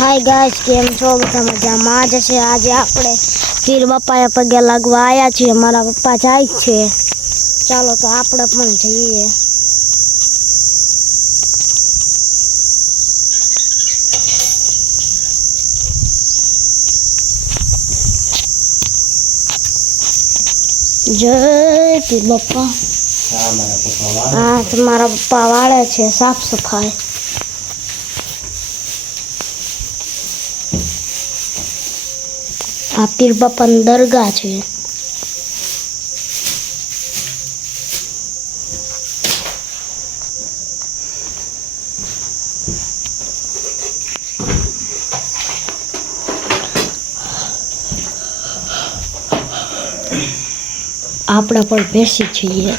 Hi guys केम छो બધા મજામાં જ છે। આજે આપણે પીર બાપાએ પગે લાગવા આવ્યા છીએ। મારા પપ્પા જાય છે, ચાલો તો આપણે પણ જઈએ। જય પીર બાપા। હા તમારા પપ્પા વાળે છે સાફ સફાઈ। આ પીર બાપાની દરગાહ છે। આપણે પણ બેસી છીએ।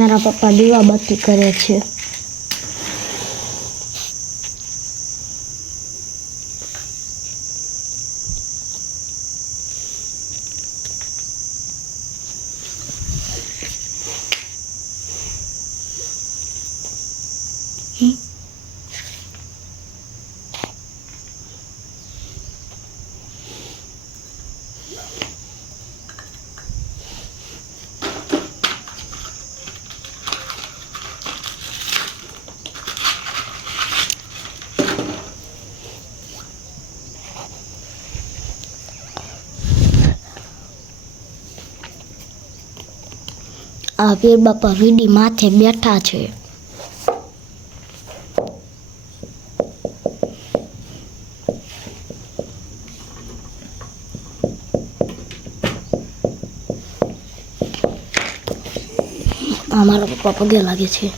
मेरा पापा दीवा बत्ती करे छे। आ पीर बापा वीडी माथे बैठा छे। हमारा पप्पा पगे लागे छे।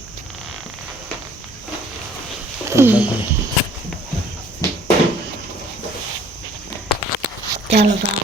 चलो तो आप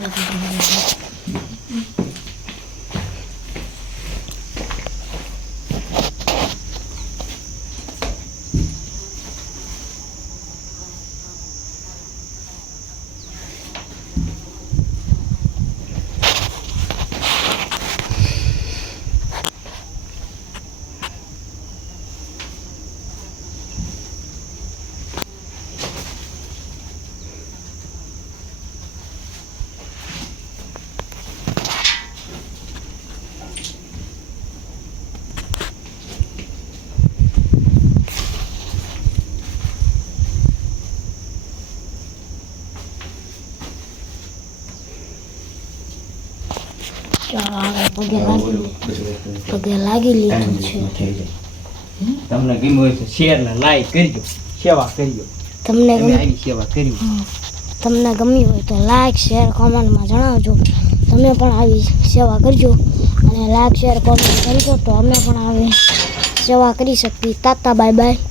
पगे लागी लीधुं छे। તમને ગમ્યું હોય તો શેર ને લાઈક કરજો, સેવા કરજો। તમને આવી સેવા કરી। તમને ગમ્યું હોય તો લાઈક શેર કોમેન્ટમાં જણાવજો। તમે પણ આવી સેવા કરજો અને લાઈક શેર કોમેન્ટ કરજો તો અમે પણ આવી સેવા કરી શકીએ। તાતા બાય બાય।